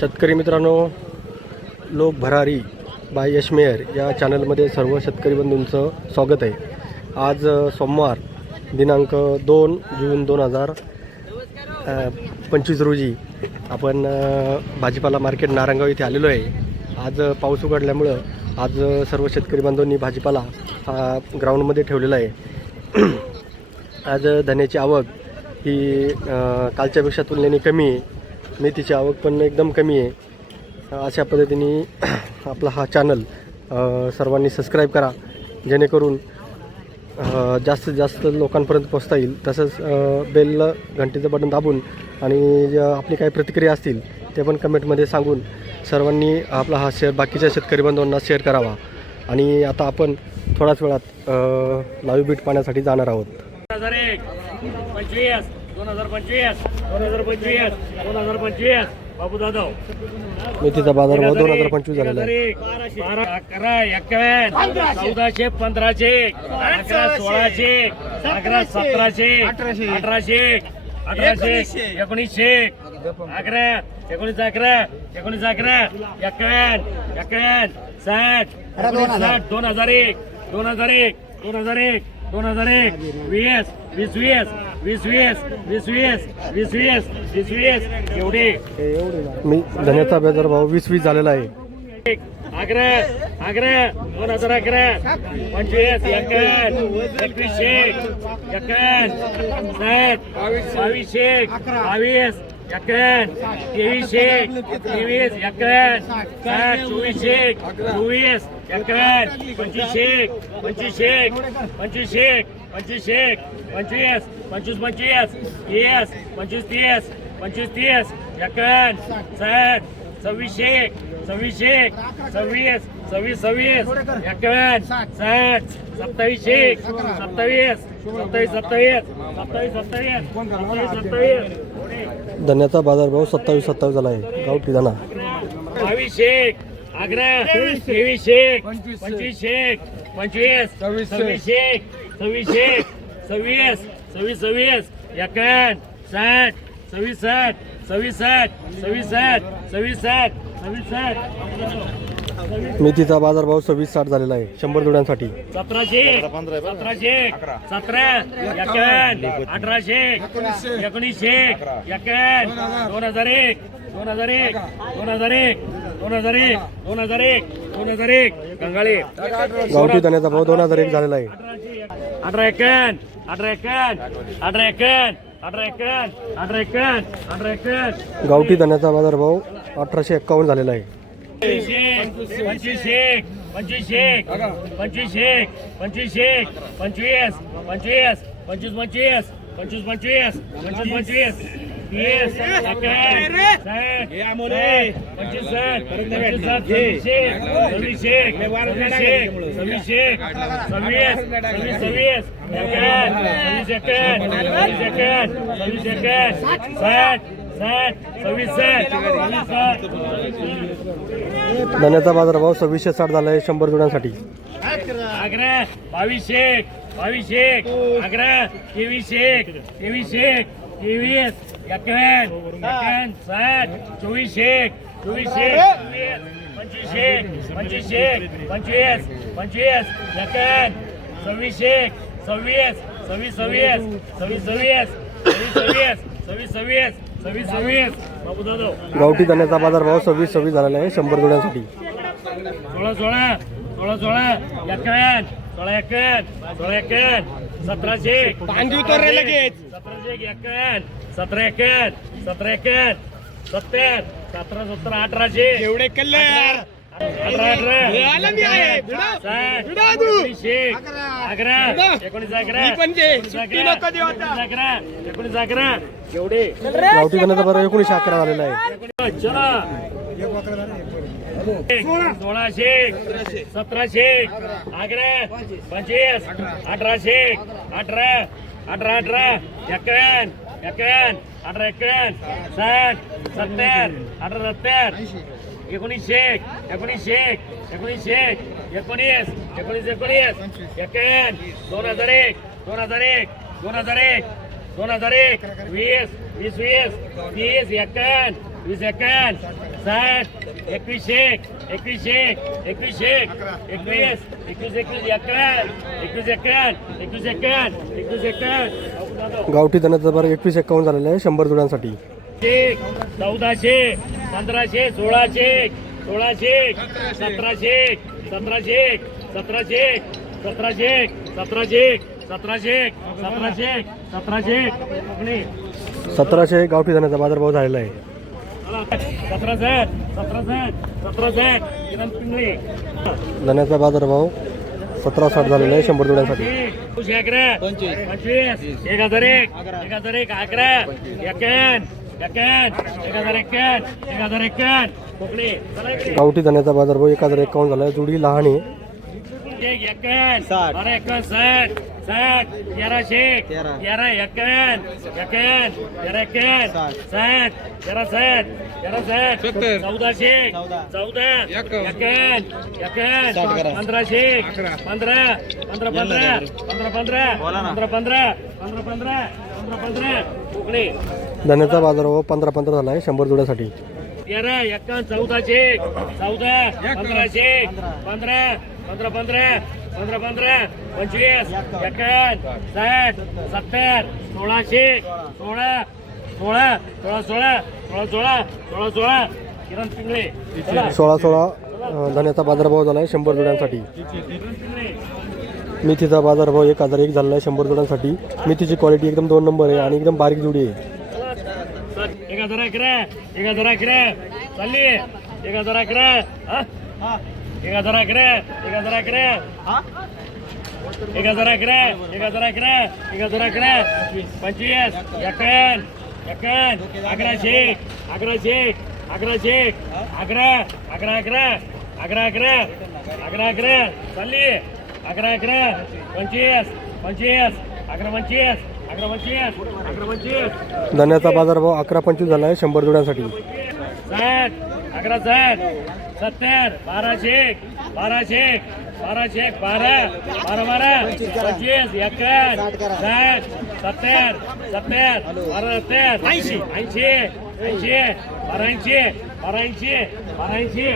शेतकरी मित्रांनो लोक भरारी बाय यशमेयर या चॅनलमध्ये सर्व शेतकरी बंधूंचं स्वागत आहे. आज सोमवार दिनांक दोन जून दोन हजार पंचवीस रोजी आपण भाजीपाला मार्केट नारंगाव इथे आलेलो आहे. आज पाऊस उघडल्यामुळं आज सर्व शेतकरी बांधवांनी भाजीपाला हा ग्राउंडमध्ये ठेवलेला आहे. आज धन्याची आवक ही कालच्यापेक्षा तुलनेने कमी आहे. मेथीची आवक पण एकदम कमी आहे. अशा पद्धतीने आपला हा चॅनल सर्वांनी सबस्क्राईब करा. जेणेकरून जास्तीत जास्त लोकांपर्यंत पोहोचता येईल. तसंच बेल घंटेचं बटन दाबून आणि ज्या आपली काही प्रतिक्रिया असतील ते पण कमेंटमध्ये सांगून सर्वांनी आपला हा शेअर बाकीच्या शेतकरी बांधवांना शेअर करावा. आणि आता आपण थोड्याच वेळात लाईव्ह बीट पाण्यासाठी जाणार आहोत. दोन हजार पंचवीस दोन हजार पंचवीस दोन हजार पंचवीस. बाबू जाधव. मेथीचा बाजारभाव दोन हजार पंचवीस झालेला आहे. एक, बारा अकरा एक्यावन्न चौदाशे पंधराशे अकरा सोळाशे अकरा सतराशे अठराशे अठराशे एकोणीसशे अकरा एकोणीस अकरा एकोणीस अकरा एक्यावन्न एक्यावन्न साठ साठ दोन हजार एक दोन हजार एक दोन हजार एक. दोन हजार एक वीस वीस वीस वीस वीस वीस वीस वीस वीस वीस वीस एवढे मी धन्याचा बाजारभाव वीस वीस झालेला आहे अकरा अकरा दोन हजार अकरा पंचवीस एकावन्न एकवीसशे एकावन्न साठ बावीसशे बावीस એકવીસ ત્રેવીસ એક ત્રેવીસ એકવીસ સાઠ ચોવીસ એક ચોવીસ એકવીસ પચીસ એક પચીસ એક પચીસ એક પચીસ એક પચીસ પચીસ પચીસ ત્રીસ પચીસ ત્રીસ પચીસ ત્રીસ એકવીસ સાઠ છવ્વીસ એક છવ્વીસ એક છવ્વીસ છવ્વીસ છવ્વીસ એકવીસ સાઠ સત્તાવીસ એક સત્તાવીસ સત્તાવીસ સત્તાવીસ સત્તાવીસ સત્તાવીસ સત્તાવીસ સત્તાવીસ धन्याचा बाजारभाव सत्तावीस सत्तावीस झाला आहे. गाव किडाणा बावीस आग्रा. तेवीस एक. पंचवीस एक. पंचवीस. सव्वीस सव्वीस सव्वीस एक. सव्वीस सव्वीस सव्वीस. एकावन्न साठ. सव्वीस साठ सव्वीस साठ सव्वीस साठ मेथीचा बाजारभाव सव्वीस साठ झालेला आहे. शंभर जोड्यांसाठी. सतराशे सतराशे सतरा अठराशे एकोणीसशे एकावन्न दोन हजार एक दोन हजार एक दोन हजार एक दोन हजार एक दोन हजार एक दोन हजार एक गंगाळे. गावठी धन्याचा भाव दोन हजार एक झालेला आहे. अठरा एकावन्न अठरा एकावन्न अठरा एकावन्न गावठी धन्याचा बाजारभाव अठराशे एक्कावन्न झालेला आहे पंचवीसशे पंचवीसशे पंचवीसशे पंचवीसशे पंचवीस पंचवीस पंचवीस पंचवीस पंचवीस पंचवीस पंचवीस पंचवीस तीस एकावन्न साठ पंचवीस तीस पंचवीस सव्वीस एक सव्वीस एक सव्वीस सव्वीस सव्वीस सव्वीस एक सव्वीस एक सव्वीस एक साठ धान्याचा बाजारभाव सव्वीसशे साठ झाला आहे शंभर जुड्यांसाठी. अकरा बावीसशे बावीसशे अकरा तेवीसशे तेवीसशे तेवीस एकावन्न एकावन्न साठ चोवीसशे चोवीसशे पंचवीसशे पंचवीसशे पंचवीस पंचवीस एकावन्न सव्वीसशे सव्वीस सव्वीस सव्वीस सव्वीस सव्वीस सव्वीस सव्वीस सव्वीस सव्वीस सव्वीस सव्वीस बाबू जाधव गावठी धन्याचा बाजारभाव सव्वीस सव्वीस झालेला आहे शंभर जोड्यांसाठी. सोळा सोळा! सोळा सोळा! एकावन्न सोळा एकावन्न सोळा एकावन्न सतराशे! लगेच. सतराशे एकावन्न सतरा एकावन्न सतरा एकावन्न सत्तर सतरा सतरा अठराशे. एवढे कल्ले. अठरा अठरा साठ एकोणीसशे अकरा. एकोणीस अकरा. एकोणीस अकरा एकोणीस अकरा एवढे. गावठी एकोणीसशे अकरा झालेला आहे. चला. सोळाशे सतराशे अकरा पंचवीस अठराशे अठरा अठरा अठरा. एकावन्न एकावन्न अठरा एकावन्न साठ सत्तर अठरा सत्तर. एकोणीसशे एक एकोणीसशे एक एकोणीसशे एक एकोणीस एकोणीस एकोणीस. एकावन्न दोन हजार एक दोन हजार एक दोन हजार एक दोन हजार एक. वीस वीस वीस. तीस एकावन्न वीस एकावन्न साठ एकवीस एक एकवीस एक एकवीस एक एकवीस एकवीस एकवीस एकावन्न एकवीस एकावन्न एकवीस एकावन्न एकवीस. एकावन्न गावठी धनाचा बाजार एकवीस एक्कावन्न झालेला आहे शंभर जोड्यांसाठी. एक चौदाशे पंधराशे सोळाशे सोळाशे सतराशे सतराशे सतराशे सतराशे सतराशे सतराशे सतराशे सतराशे. सतराशे गावठी धनाचा बाजारभाव झालेला आहे. धन्याचा बाजारभाव सतरा साठ झालेला आहे शंभर जोड्यांसाठी. पंचवीस एक हजार एक एक हजार एक अकरा एक्क्याण गावठी जाण्याचा बाजारभाव एक हजार एकावन्न झाला. जोडी लहान आहे. साठ. सात तेरा शेख तेरा. तेरा एक्कन एक्कन तेरा एक्कन सात. सात तेरा सात तेरा सात सत्तर. चौदा शेख चौदा. चौदा एक्कन. एक्कन एक्कन साठ करा. पंधरा शेख अकरा. पंधरा पंधरा पंधरा पंधरा पंधरा बोला ना. पंधरा पंधरा पंधरा पंधरा पंधरा पंधरा कोकणी धान्याचा बाजारभाव पंधरा पंधरा झाला आहे शंभर जोड्यासाठी तेरा एकावन्न चौदाशे चौदा पंधराशे पंधरा पंधरा पंधरा पंधरा पंधरा पंचवीस एकावन्न साठ सत्तर सोळाशे सोळा सोळा सोळा सोळा सोळा सोळा सोळा सोळा. किरण पिंगळे. सोळा सोळा धन्याचा बाजारभाव झाला आहे शंभर जोड्यांसाठी. मेथीचा बाजारभाव एक हजार एक झालेला आहे शंभर जोड्यांसाठी. मेथीची क्वालिटी एकदम दोन नंबर आहे आणि एकदम बारीक जुडी आहे. एका जरा इकडे एका जरा इकडे चालली. एका जरा इकडे एका जरा इकडे एका जरा इकडे एका जरा इकडे एका जरा इकडे एका जरा इकडे पंचवीस. एकन एकन अकरा शेख. अकरा शेख. अकरा शेख. अकरा. अकरा अकरा. अकरा अकरा. अकरा अकरा. चालली. अकरा अकरा. पंचवीस. पंचवीस. अकरा पंचवीस. धन्याचा बाजारभाव अकरा पंचवीस झाला आहे शंभर जोड्यांसाठी. अकरा साठ सत्तर बाराशे बाराशे बाराशे बारा बारा बारा पंचवीस एकर साठ सत्तर सत्तर बारा सत्तर ऐंशी ऐंशी ऐंशी बारा ऐंशी बारा ऐंशी बारा ऐंशी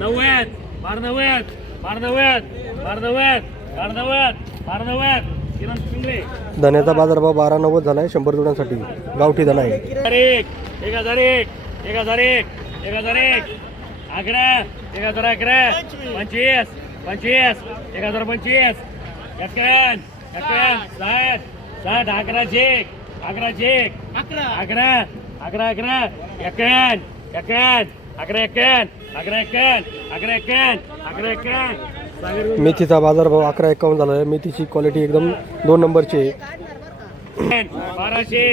नव्वद बारा नव्वद बारा नव्वद बारा नव्वद बारा नव्वद बारा नव्वद धन्याचा बाजारभाव बारा नव्वद झाला आहे शंभर जोड्यांसाठी. गावठी धना आहे. एक एक हजार एक एक हजार एक एक हजार एक. अकरा एक हजार अकरा. पंचवीस पंचवीस एक हजार पंचवीस. एकावन्न साठ साठ अकराशे अकराशे अकरा. अकरा अकरा अकरा. एकावन्न एकावन्न अकरा एकावन्न अकरा एकावन्न अकरा एकावन्न अकरा सागर मेथीचा बाजारभाव अकरा एकावन्न झाला आहे. मेथीची क्वालिटी एकदम दोन नंबरची आहे. बाराशे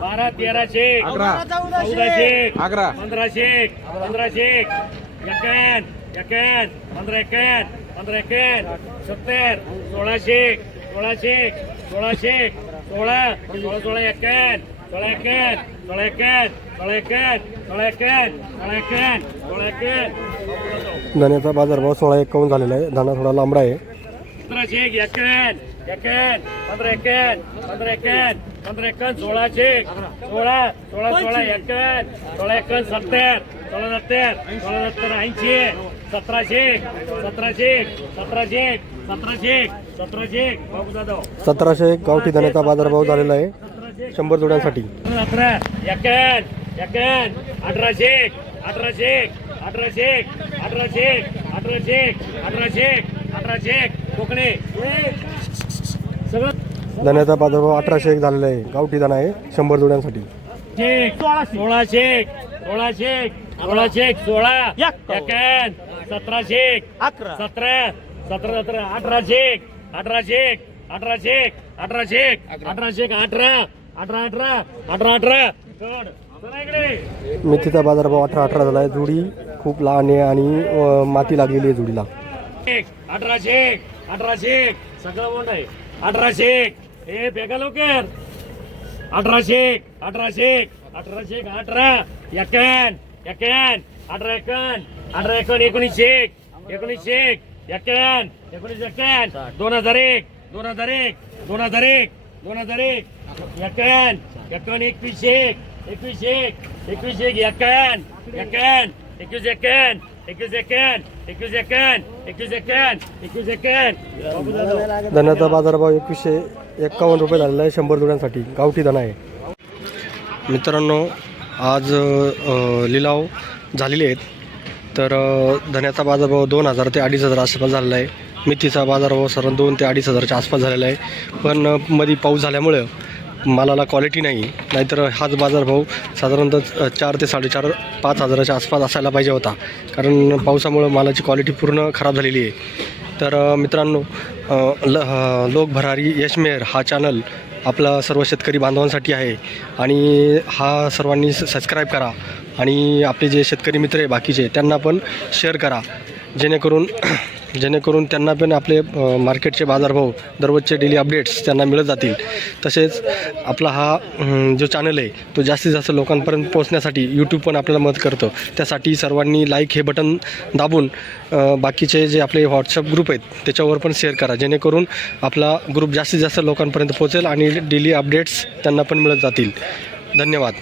बारा तेराशे चौदाशे अकरा. पंधराशे पंधराशे एकावन्न एकावन्न पंधरा एकावन्न पंधरा एकावन्न सत्तर सोळाशे सोळाशे सोळाशे सोळा सोळा सोळा एकावन्न सोळा एकावन्न सोळा एकावन्न सोळा एकावन्न सोळा एकावन्न सोळा एकावन्न सोळा एकावन्न धान्याचा बाजारभाव सोळा एकावन्न झालेला आहे. धाना थोडा लांबडा आहे. सतराशे एक गावठी धान्याचा बाजारभाव झालेला आहे. शंभर जोड्यांसाठी. अठराशे अठराशे एकावन्न एकावन्न अठराशे अठराशे अठराशे अठराशे अठराशे अठराशे अठराशे कोकणे सगळं धन्याचा बाजारभाव अठराशे एक झालेला आहे गावठी दाना आहे शंभर जोड्यांसाठी शेक सोळाशे सोळाशे सोळाशे सोळा एकावन्न सतराशे अकरा सतरा सतरा सतरा अठराशे अठराशे अठराशे अठराशे अठराशे अठरा अठरा अठरा अठरा अठरा इकडे मेथीचा बाजारभाव अठरा अठरा झाला आहे जुडी खूप लहान आहे आणि माती लागलेली आहे जोडीला. अठराशे अठराशे सगळं बोल आहे. अठराशे हे बेगा लवकर. अठराशे अठराशे अठराशे अठरा एकन एकन अठरा एकन अठरा एकन एकोणीसशे एकोणीसशे एकन एकोणीस एकन दोन हजार एक दोन हजार एक दोन हजार एक दोन हजार एक एकन एकोण एकवीसशे एकवीसशे एकवीसशे एकन एकन 2 सेकंड 21 सेकंड 21 सेकंड धनाचा बाजारभाव एकवीसशे एक्कावन्न रुपये झालेला आहे शंभर जोड्यांसाठी. गावठी धना आहे. मित्रांनो आज लिलाव झालेले आहेत. तर धन्याचा बाजारभाव दोन हजार ते अडीच हजार आसपास झालेला आहे. मेथीचा बाजारभाव साधारण दोन ते अडीच हजारच्या आसपास झालेला आहे. पण मध्ये पाऊस झाल्यामुळं मालाला क्वालिटी नाही नाहीतर हाच बाजारभाव साधारणतः चार ते साडेचार पाच हजाराच्या आसपास असायला पाहिजे होता. कारण पावसामुळं मालाची क्वालिटी पूर्ण खराब झालेली आहे. तर मित्रांनो ल लोक भरारी यशमेर हा चॅनल आपला सर्व शेतकरी बांधवांसाठी आहे. आणि हा सर्वांनी स सबस्क्राईब करा. आणि आपले जे शेतकरी मित्र आहे बाकीचे त्यांना पण शेअर करा. जेणेकरून जेणेकरून त्यांना पण आपले मार्केटचे बाजारभाव दररोजचे डेली अपडेट्स त्यांना मिळत जातील. तसेच आपला हा जो चॅनल आहे तो जास्तीत जास्त लोकांपर्यंत पोहोचण्यासाठी यूट्यूब पण आपल्याला मदत करतं. त्यासाठी सर्वांनी लाईक हे बटन दाबून बाकीचे जे आपले व्हॉट्सअप ग्रुप आहेत त्याच्यावर पण शेअर करा. जेणेकरून आपला ग्रुप जास्तीत जास्त लोकांपर्यंत पोहोचेल आणि डेली अपडेट्स त्यांना पण मिळत जातील. धन्यवाद.